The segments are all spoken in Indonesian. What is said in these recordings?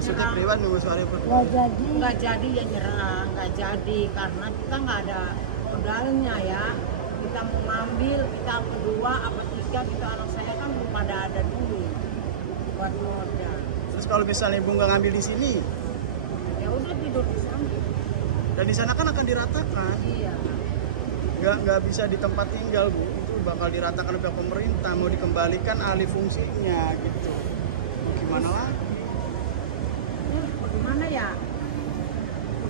Maksudnya privat nggak suara apa? Nggak jadi ya nyerah, nggak jadi karena kita nggak ada modalnya ya. Kita mau ngambil, kita kedua apa tiga, kita anak saya kan belum pada ada dulu buat modal. Terus kalau misalnya ibu nggak ngambil di sini, Ya udah tidur di sana. dan di sana kan akan diratakan, Iya. nggak bisa di tempat tinggal bu, itu bakal diratakan oleh pemerintah, mau dikembalikan alih fungsinya gitu. Mau gimana lagi? Bagaimana ya?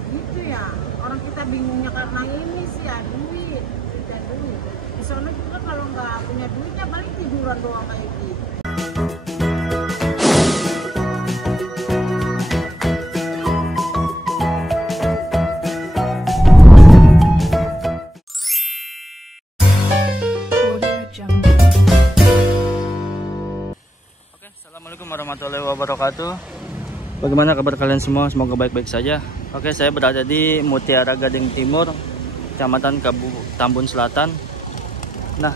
Begitu ya. Orang kita bingungnya karena ini sih ya duit. Di sana juga kalau nggak punya duitnya paling tiduran doang kayak gitu. Oke, assalamualaikum warahmatullahi wabarakatuh. Bagaimana kabar kalian semua? Semoga baik-baik saja. Oke, saya berada di Mutiara Gading Timur, Kecamatan Tambun Selatan. Nah,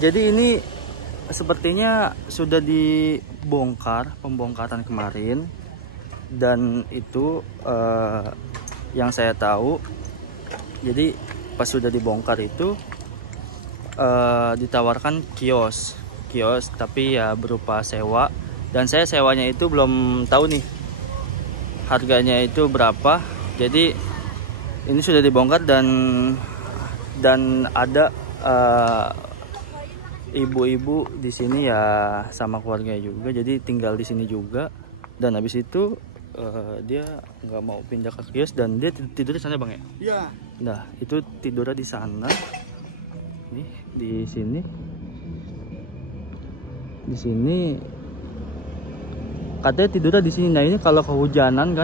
jadi ini sepertinya sudah dibongkar, pembongkaran kemarin, dan itu yang saya tahu. Jadi pas sudah dibongkar itu ditawarkan kios, tapi ya berupa sewa, dan saya sewanya itu belum tahu nih harganya itu berapa. Jadi ini sudah dibongkar dan ada ibu-ibu di sini ya sama keluarganya juga, jadi tinggal di sini juga. Dan habis itu dia nggak mau pindah ke kios dan dia tidur di sana bang ya? Iya. Nah itu tidurnya di sana. Nih di sini katanya tidurnya di sini. Nah ini kalau kehujanan,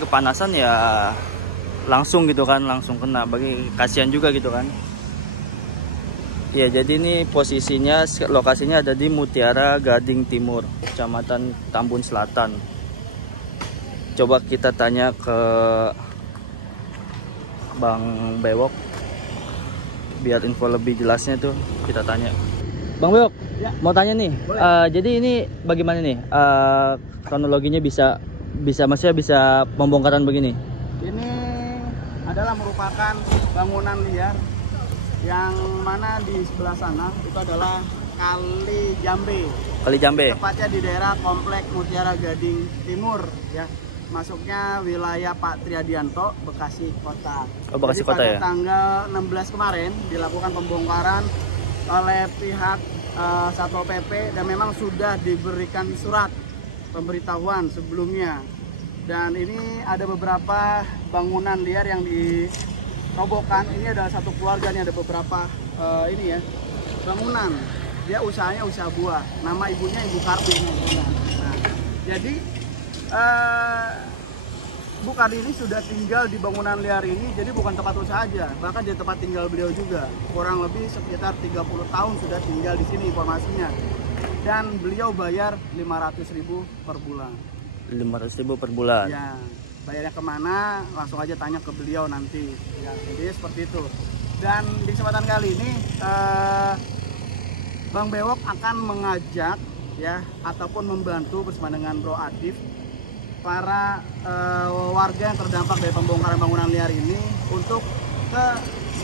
kepanasan ya langsung gitu kan, langsung kena. Bagi kasihan juga gitu kan. Ya jadi ini posisinya, lokasinya ada di Mutiara Gading Timur, Kecamatan Tambun Selatan. Coba kita tanya ke Bang Bewok biar info lebih jelasnya tuh kita tanya. Bang Bewok, Ya. mau tanya nih, jadi ini bagaimana nih kronologinya bisa maksudnya bisa pembongkaran begini? Ini adalah merupakan bangunan liar yang mana di sebelah sana itu adalah Kali Jambe. Kali Jambe. Tepatnya di daerah Komplek Mutiara Gading Timur ya. Masuknya wilayah Pak Triadianto, Bekasi Kota. Oh, Bekasi Jadi Kota pada ya. tanggal 16 kemarin dilakukan pembongkaran oleh pihak Satpol PP dan memang sudah diberikan surat pemberitahuan sebelumnya. Dan ini ada beberapa bangunan liar yang dirobohkan. Ini adalah satu keluarga, ini ada beberapa ini ya bangunan. Dia usahanya usaha buah. Nama ibunya Ibu Kardi. Nah, jadi Bu Kardi ini sudah tinggal di bangunan liar ini, jadi bukan tempat usaha aja, bahkan jadi tempat tinggal beliau juga. Kurang lebih sekitar 30 tahun sudah tinggal di sini informasinya. Dan beliau bayar 500.000 per bulan. 500.000 per bulan. Ya, bayarnya kemana? Langsung aja tanya ke beliau nanti. Ya, jadi seperti itu. Dan di kesempatan kali ini Bang Bewok akan mengajak ya ataupun membantu bersama dengan Bro Adif para warga yang terdampak dari pembongkaran bangunan liar ini untuk ke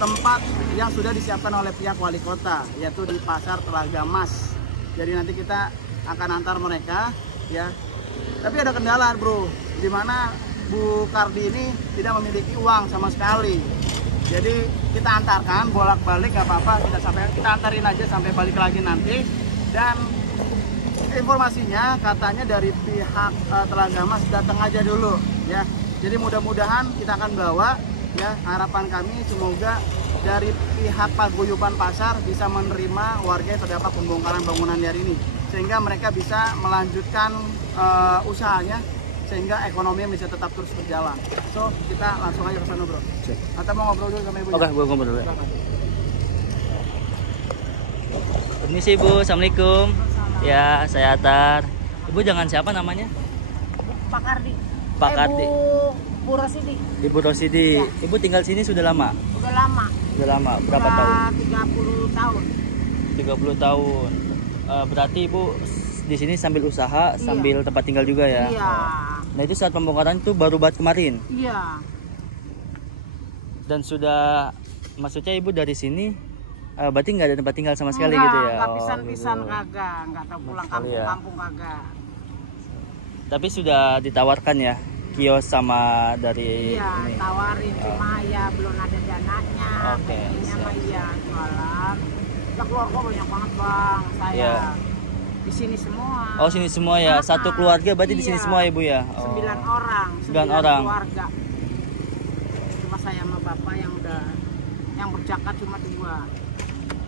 tempat yang sudah disiapkan oleh pihak wali kota, yaitu di Pasar Telaga Mas. Jadi nanti kita akan antar mereka ya. Tapi ada kendala bro, di mana Bu Kardi ini tidak memiliki uang sama sekali. Jadi kita antarkan bolak-balik gak apa-apa, kita antarin aja sampai balik lagi nanti. Dan informasinya katanya dari pihak Telaga Mas datang aja dulu ya. Jadi mudah-mudahan kita akan bawa ya. Harapan kami semoga dari pihak Paguyuban Pasar bisa menerima warga yang terdampak pembongkaran bangunan liar ini, sehingga mereka bisa melanjutkan usahanya sehingga ekonomi bisa tetap terus berjalan. So kita langsung aja ke sana bro. Atau mau ngobrol dulu sama ibu? Oke, gue ngobrol dulu. Permisi Bu, assalamualaikum. Ya, saya Atar. Ibu jangan siapa namanya? Pak Kardi. Pak Kardi. Bu Rosidi. Ibu Rosidi. Ya. Ibu tinggal sini sudah lama? Udah lama. Sudah lama. Berapa tahun? 30 tahun. 30 tahun. Berarti Ibu di sini sambil usaha, sambil tempat tinggal juga ya. Iya. Nah itu saat pembongkaran itu baru banget kemarin. Iya. Dan sudah, maksudnya ibu dari sini berarti nggak ada tempat tinggal sama sekali Enggak, gitu ya? Enggak Oh, pisan-pisan gitu. kagak, enggak tahu pulang Sekali ya. kampung-kampung kagak. Tapi sudah ditawarkan ya kios sama dari Iya, ini. tawarin cuma ya belum ada dananya. Oke, Pengennya siap. mah iya jualan. Ya keluarga banyak banget bang, saya Iya. di sini semua. Oh sini semua ya, satu keluarga berarti di sini Iya. semua ibu ya? Oh. 9 orang, 9 orang. keluarga. Cuma saya sama bapak yang berjakat cuma 2.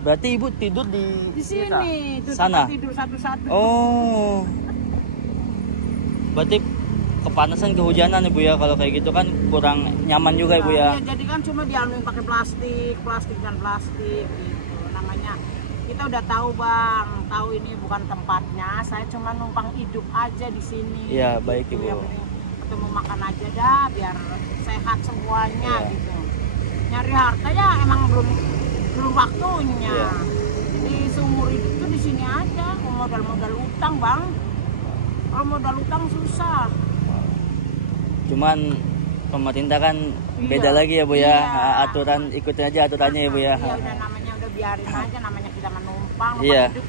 Berarti ibu tidur di Sini, itu sana? tempat tidur satu-satu. Oh. Berarti kepanasan, kehujanan ibu ya, kalau kayak gitu kan kurang nyaman juga ibu ya. Iya, jadi kan cuma dianuin pakai plastik dan plastik gitu. Namanya kita udah tahu bang, tahu ini bukan tempatnya. Saya cuma numpang hidup aja di sini. Iya, baik, gitu. Ibu. Yang penting ketemu makan aja dah, biar sehat semuanya Iya. gitu. Nyari harta ya emang belum waktunya. Iya. Jadi seumur hidup tuh di sini aja. Modal utang bang. Kalau modal utang susah. Cuman pemerintah kan Iya. beda lagi ya bu ya. Iya. Aturan, ikutin aja aturannya ya bu ya. Iya udah namanya udah biarin aja, namanya kita menumpang. Iya. Hidup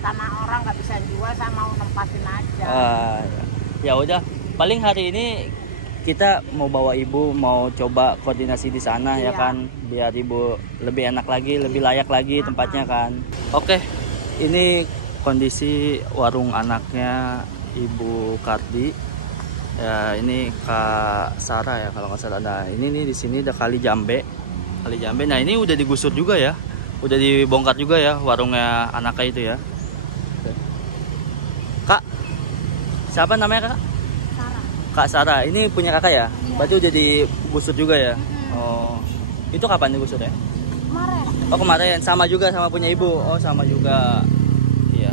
tanah orang nggak bisa jual, saya mau nempatin aja. Ya udah, paling hari ini kita mau bawa ibu, mau coba koordinasi di sana ya Iya. kan, biar ibu lebih enak lagi, lebih layak lagi tempatnya kan. Oke, ini kondisi warung anaknya Ibu Kardi. Ya ini Kak Sarah ya kalau nggak salah. Nah ini nih di sini ada kali jambe. Nah ini udah digusur juga ya, udah dibongkar juga ya warungnya anaknya itu ya. Kak, siapa namanya kak? Kak Sarah, ini punya kakak ya? Berarti udah digusur juga ya? Oh, itu kapan digusur ya? Kemarin. Oh kemarin, sama juga sama punya ibu? Oh sama juga. Iya,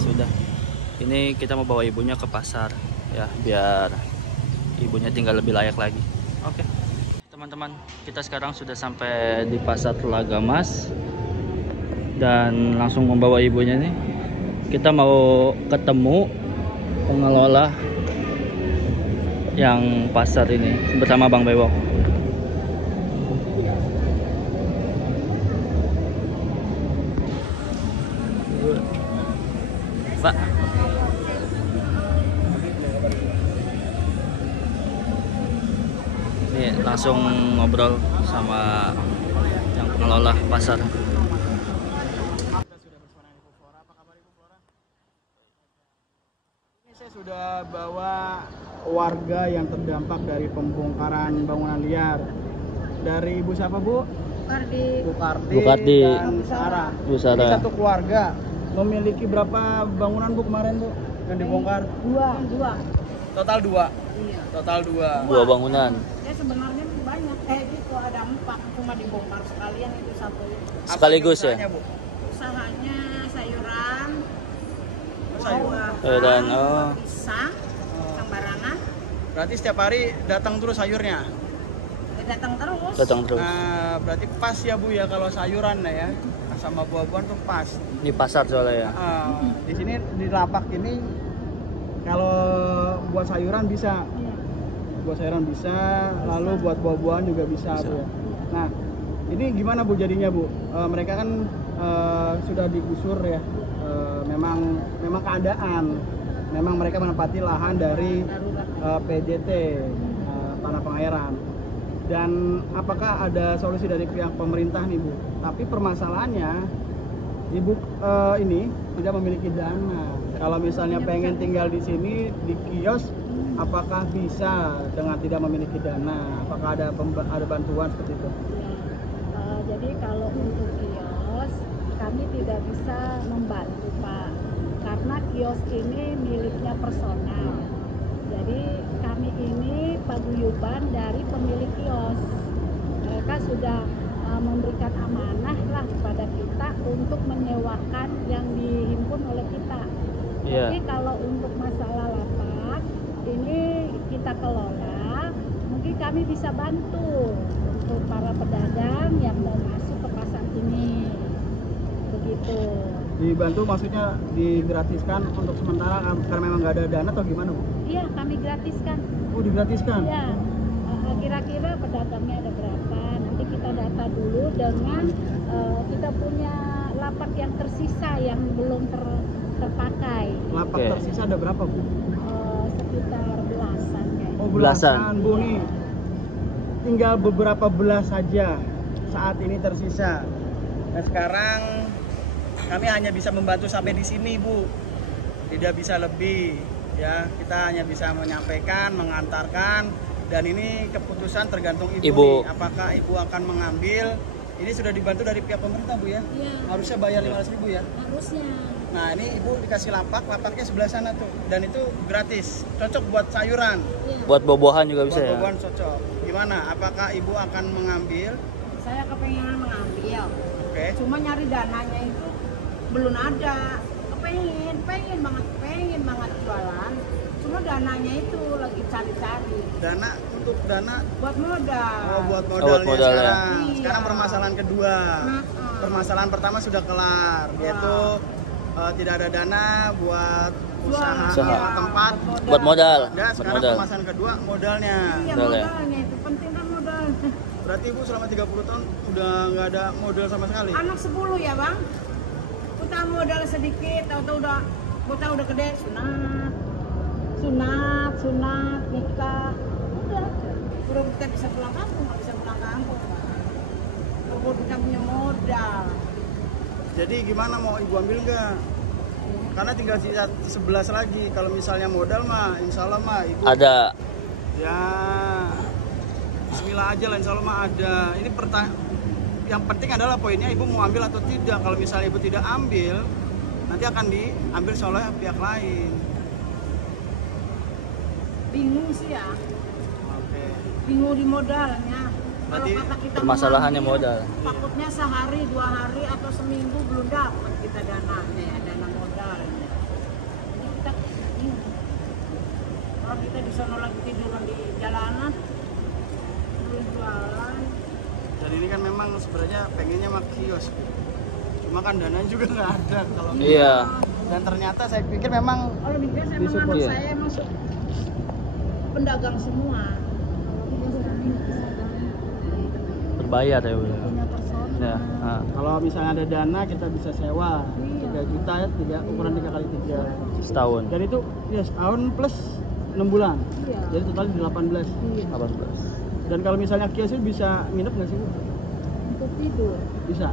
sudah. Ini kita mau bawa ibunya ke pasar ya, biar ibunya tinggal lebih layak lagi. Oke. Teman-teman, kita sekarang sudah sampai di pasar Telaga Mas dan langsung membawa ibunya nih. Kita mau ketemu pengelola yang pasar ini bersama Bang Bewok. Pak, ini langsung ngobrol sama yang pengelola pasar. Ini saya sudah bawa warga yang terdampak dari pembongkaran bangunan liar. Dari Ibu siapa Bu? Kardi. Bu Kardi, Bu Kardi. dan Sarah. Bu Sarah. Ini satu keluarga memiliki berapa bangunan Bu kemarin Bu yang dibongkar? Dua. Total 2. Iya. Total 2. 2 bangunan. Ya sebenarnya banyak. Itu ada 4, cuma dibongkar sekalian itu satu. Sekaligus ya? Usahanya, Bu? Usahanya sayuran, Sayuran. Sayuran, oh. pisang, sembarangan. Berarti setiap hari datang terus sayurnya. Ya, datang terus. Datang terus. Nah, berarti pas ya Bu ya kalau sayuran ya. Sama buah-buahan tuh pas. Di pasar soalnya ya. Di sini di lapak ini kalau buat sayuran bisa. Iya. Buat sayuran bisa, lalu buat buah-buahan juga bisa, Bu ya. Nah, ini gimana Bu jadinya Bu? Mereka kan sudah digusur ya. Memang keadaan. Memang mereka menempati lahan dari PJT, Tanah Pengairan. Dan apakah ada solusi dari pihak pemerintah nih Bu? Tapi permasalahannya Ibu ini tidak memiliki dana. Kalau misalnya pengen tinggal di sini di kios, apakah bisa dengan tidak memiliki dana? Apakah ada bantuan seperti itu? Jadi kalau untuk kios kami tidak bisa membantu Pak, karena kios ini miliknya personal. Jadi kami ini paguyuban dari pemilik kios. Mereka sudah memberikan amanah lah kepada kita untuk menyewakan yang dihimpun oleh kita. Iya. Jadi kalau untuk masalah lapak ini kita kelola, mungkin kami bisa bantu untuk para pedagang yang mau masuk ke pasar ini. Begitu. Dibantu maksudnya digratiskan untuk sementara karena memang nggak ada dana atau gimana Bu? Iya, kami gratiskan. Oh digratiskan? Iya. Kira-kira pedagangnya ada berapa? Nanti kita data dulu dengan kita punya lapak yang tersisa yang belum terpakai. Lapak Oke. tersisa ada berapa Bu? Sekitar belasan kayaknya. Oh Belasan. Bu nih. Tinggal beberapa belas saja saat ini tersisa. Nah sekarang kami hanya bisa membantu sampai di sini Bu, tidak bisa lebih ya. Kita hanya bisa menyampaikan, mengantarkan, dan ini keputusan tergantung Ibu. Ibu. Nih, apakah Ibu akan mengambil? Ini sudah dibantu dari pihak pemerintah Bu ya. Iya, Harusnya bayar 500.000 ya. harusnya. Nah ini Ibu dikasih lapaknya sebelah sana tuh, dan itu gratis, cocok buat sayuran. Iya. Buat buah-buahan juga bisa Buat ya. buah-buahan cocok. Gimana? Apakah Ibu akan mengambil? Saya kepengen mengambil, Oke. cuma nyari dananya itu belum ada. Pengen banget jualan, cuma dananya itu lagi cari-cari Dana untuk dana. buat modal. Oh, buat buat modalnya modal ya. sekarang. Iya. Sekarang permasalahan kedua. Heeh. Permasalahan pertama sudah kelar, yaitu tidak ada dana buat usaha Usaha. tempat. Buat modal. Nah, Buat sekarang modal. permasalahan kedua modalnya. Iya, Modal ya. modalnya itu penting kan modal. Berarti Ibu selama 30 tahun udah nggak ada modal sama sekali. Anak 10 ya bang, kita modal sedikit, tahu-tahu udah gede, sunat, nikah, udah. Udah kita bisa pulang kampung, nggak bisa pulang kampung. Kalau kita punya modal, Jadi gimana, mau Ibu ambil nggak? Karena tinggal sisa 11 lagi. Kalau misalnya modal mah, insya Allah mah Ibu Ada. ya Bismillah aja lah, insya Allah mah ada. Ini yang penting adalah poinnya Ibu mau ambil atau tidak. Kalau misalnya Ibu tidak ambil, nanti akan diambil oleh pihak lain. bingung sih ya, Oke. bingung di modalnya. Kalau Berarti kata kita permasalahannya mau ambil, modal. takutnya sehari, 2 hari atau seminggu belum dapat kita dananya ya, dana modalnya. Jadi kita bingung. Kalau kita di sana lagi tiduran di jalanan, belum jualan. Dan ini kan memang sebenarnya pengennya mah kios. Cuma kan dananya juga nggak ada kalau Iya. Dan ternyata saya pikir memang Kalau di saya Di emang support. anak Iya. saya masuk pedagang semua. Berbayar ya Bu. Punya personal. Ya. Ah. kalau misalnya ada dana kita bisa sewa 3 juta ya, ukuran 3 kali 3. Setahun. Dan itu ya setahun plus 6 bulan. Iya. Jadi total di 18. Iya. 18. Dan kalau misalnya kios itu bisa nginep nggak sih Bu? Untuk tidur. Bisa.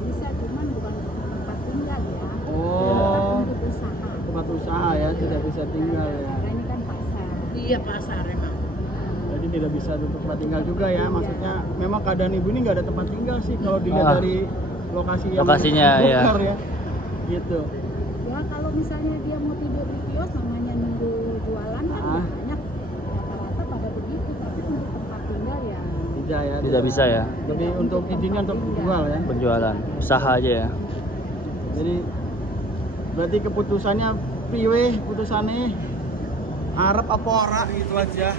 Bisa, cuman bukan untuk tempat tinggal ya. Oh, Untuk usaha. tempat usaha ya, tidak bisa tinggal ya. Karena ini kan pasar. Iya pasar emang. Jadi tidak bisa untuk tempat tinggal juga ya. Maksudnya memang keadaan Ibu ini nggak ada tempat tinggal sih kalau dilihat Ah. dari lokasi yang Lokasinya, ya. terbongkar ya. Gitu. Ya kalau misalnya dia mau tidur di kios namanya nunggu jualan kan Ah. banyak rata-rata pada begitu, tapi untuk tempat tinggal ya Tidak ya. Tidak bisa ya. Lebih untuk intinya untuk jual ya. Penjualan. Usaha aja ya. Jadi berarti keputusannya piwe, putusannya Arab apa ora gitu aja.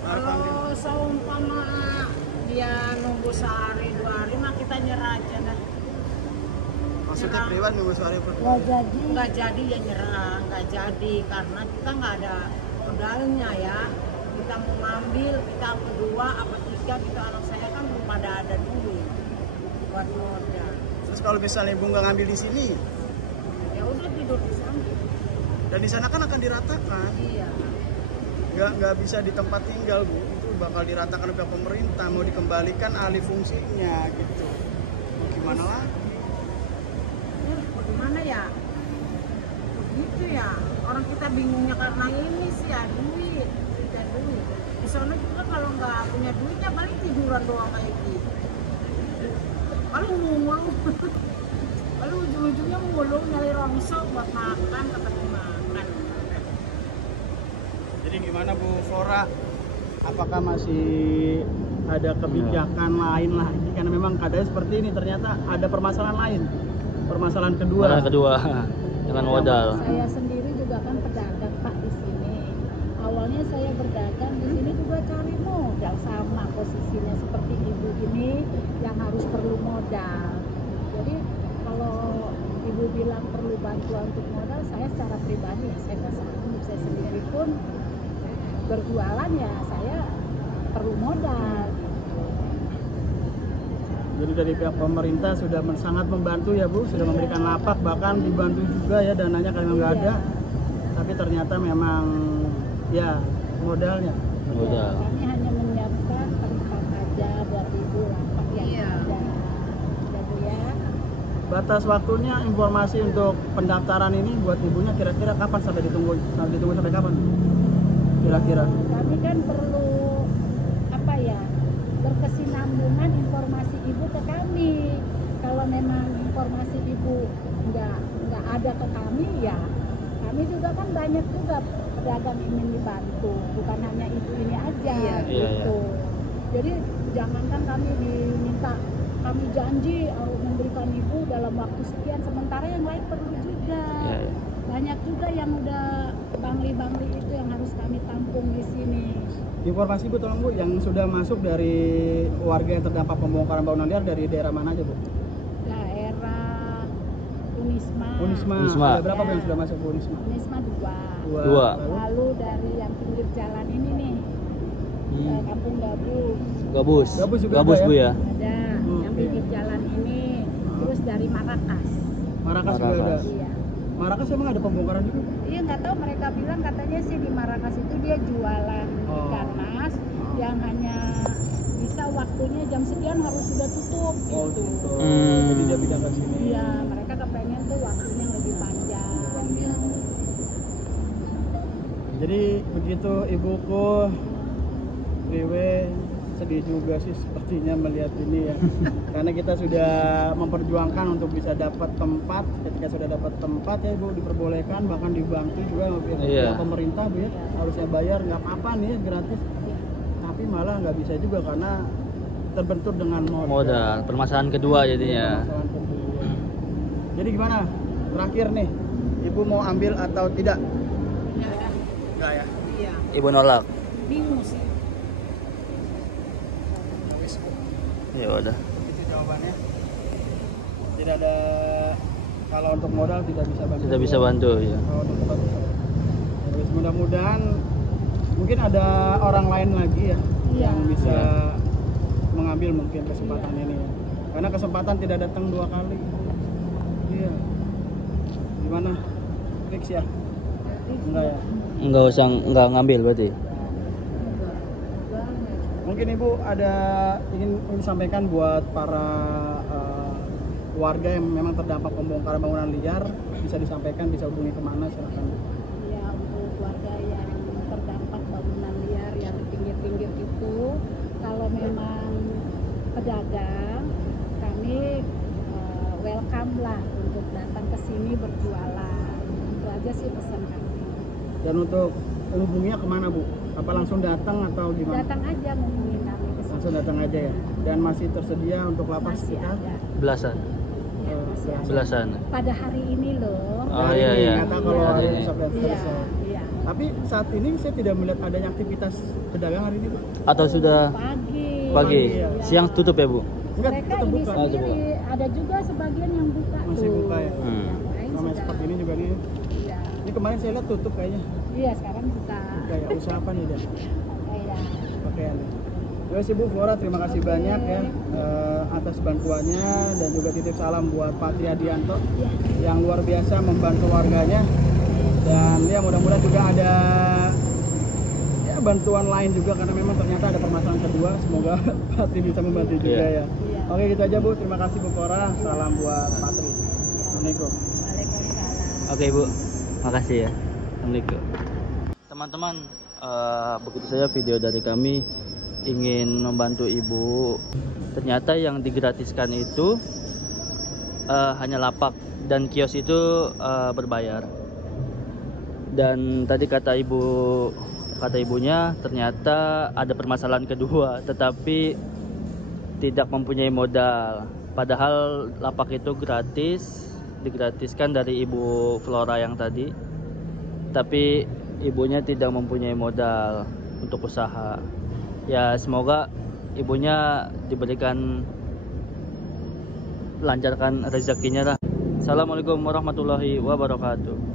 Arab ambil. Kalau seumpama dia nunggu sehari 2 hari mah kita nyerah aja dah. Maksudnya priwan nunggu sehari per. nggak jadi. Nggak jadi ya nyerah, nggak jadi karena kita nggak ada modalnya ya. Kita mau ngambil, kita kedua apa tiga, kita anak saya kan belum pada ada duit buat modal. Terus kalau misalnya Ibu nggak ngambil di sini, Ya udah tidur di sana. dan di sana kan akan diratakan, Iya. nggak bisa di tempat tinggal Bu. Itu bakal diratakan oleh pihak pemerintah, mau dikembalikan alih fungsinya gitu. Mau gimana lagi? Bagaimana ya? Begitu ya. Orang kita bingungnya karena ini sih ya duit. Tidak duit. Di sana juga kalau nggak punya duitnya paling tiduran doang kayak gitu. Paling mulu. Paling ujung-ujungnya mulu nyari rongsok buat makan, ketemu makan. Jadi gimana Bu Flora? Apakah masih ada kebijakan lain lagi? Karena memang keadaannya seperti ini, ternyata ada permasalahan lain. Permasalahan kedua. Modal kedua dengan modal. Saya sendiri juga kan pedagang Pak di sini. Awalnya saya berdagang di sini juga cari modal, sama posisinya seperti ibu ini yang harus perlu modal. Jadi kalau ibu ibu bilang perlu bantuan untuk modal, saya secara pribadi ya saya nggak sanggup. Saya sendiri pun berjualan ya saya perlu modal. Jadi dari pihak pemerintah sudah sangat membantu ya Bu, sudah memberikan lapak, bahkan dibantu juga ya dananya karena nggak ada. Tapi ternyata memang ya modalnya. Modal. Kami hanya menyiapkan tempat aja buat ibu, lapak yang ada. Jadi ya. Batas waktunya informasi untuk pendaftaran ini buat ibunya kira-kira kapan, sampai ditunggu sampai kapan? Kira-kira. Kami kan perlu apa ya, berkesinambungan informasi ibu ke kami. Kalau memang informasi ibu nggak ada ke kami, ya kami juga kan banyak juga pedagang ingin dibantu, bukan hanya ibu ini aja gitu. Jadi jangankan kami diminta, kami janji memberikan ibu dalam waktu sekian, sementara yang lain perlu juga. Banyak juga yang udah bangli-bangli itu yang harus kami tampung di sini. Informasi Bu, tolong Bu, yang sudah masuk dari warga yang terdampak pembongkaran bangunan liar dari daerah mana aja Bu? Daerah Unisma. Unisma. Ada berapa Bu yang sudah masuk Bu Unisma? Unisma 2. Dua. Lalu dari yang pinggir jalan ini nih, Kampung Gabus. Gabus juga Gabus ada Bu ya. Ada yang pinggir jalan ini, terus dari Marakas. Marakas juga ada. Iya. Marakas emang ada pembongkaran juga? Iya, nggak tahu, mereka bilang katanya sih di Marakas itu dia jualan ikan mas yang hanya bisa waktunya jam sekian harus sudah tutup gitu. Jadi dia pindah ke sini. Iya, mereka kepengen tuh waktunya lebih panjang. Jadi begitu ibuku, Riwe, sedih juga sih sepertinya melihat ini ya. Karena kita sudah memperjuangkan untuk bisa dapat tempat. Ketika sudah dapat tempat ya Ibu diperbolehkan, bahkan dibantu juga oleh pemerintah Bu ya. Harusnya bayar, nggak apa-apa nih gratis. Tapi malah nggak bisa juga karena terbentur dengan Modal. Permasalahan kedua jadinya. Permasalahan kedua. Jadi gimana? Terakhir nih, Ibu mau ambil atau tidak? Enggak ya? Iya. Ibu nolak. Bingung sih. Ya udah. Itu jawabannya. Tidak ada, kalau untuk modal tidak bisa bantu. Tidak bisa bantu ya. Kalau untuk tempat bisa. Ya, mudah-mudahan mungkin ada orang lain lagi ya yang bisa mengambil mungkin kesempatan ini ya. Karena kesempatan tidak datang 2 kali. Iya. Gimana? Fix ya? Enggak ya? Enggak ngambil berarti. Mungkin Ibu ada ingin sampaikan buat para warga yang memang terdampak pembongkaran bangunan liar, bisa disampaikan, bisa hubungi kemana, silakan. Ya, untuk warga yang terdampak bangunan liar yang di pinggir-pinggir itu, kalau memang pedagang, kami welcome lah untuk datang ke sini berjualan. Itu aja sih pesan kami. Dan untuk hubunginya kemana Bu? Apa langsung datang atau gimana? Datang aja ngomongin kami ke sini. Langsung datang aja ya. Dan masih tersedia untuk lapak Masih kita? ada. Belasan. Ya, masih ada. Belasan. Pada hari ini loh. Oh, Hari iya, ini, iya. kata kalau Iya, hari iya. ini sampai Iya, selesai. iya. Tapi saat ini saya tidak melihat adanya aktivitas pedagang hari ini Bu. Atau sudah pagi. Iya. Siang tutup ya Bu? Enggak, Mereka tetap ini buka. sendiri ada juga sebagian yang buka Masih tuh. buka ya? Yang lain Sama sudah. seperti ini juga nih. Iya. Ini kemarin saya lihat tutup kayaknya. Iya, sekarang buka. Kayak usaha apa nih dia? Kayak Pakaian. Terus Ibu Flora, terima kasih banyak ya atas bantuannya, dan juga titip salam buat Pak Triadianto yang luar biasa membantu warganya. Dan ya mudah-mudahan juga ada ya bantuan lain juga, karena memang ternyata ada permasalahan kedua. Semoga Pak Tri bisa membantu juga ya. Oke, gitu aja Bu. Terima kasih Bu Flora. Salam buat Pak Tri. Assalamualaikum. Waalaikumsalam. Oke Bu, makasih ya. Assalamualaikum. Teman-teman, begitu saja video dari kami ingin membantu ibu. Ternyata yang digratiskan itu hanya lapak, dan kios itu berbayar. Dan tadi kata ibunya ternyata ada permasalahan kedua, tetapi tidak mempunyai modal. Padahal lapak itu gratis, digratiskan dari Ibu Flora yang tadi, tapi ibunya tidak mempunyai modal untuk usaha. Ya, semoga ibunya diberikan, lancarkan rezekinya lah. Assalamualaikum warahmatullahi wabarakatuh.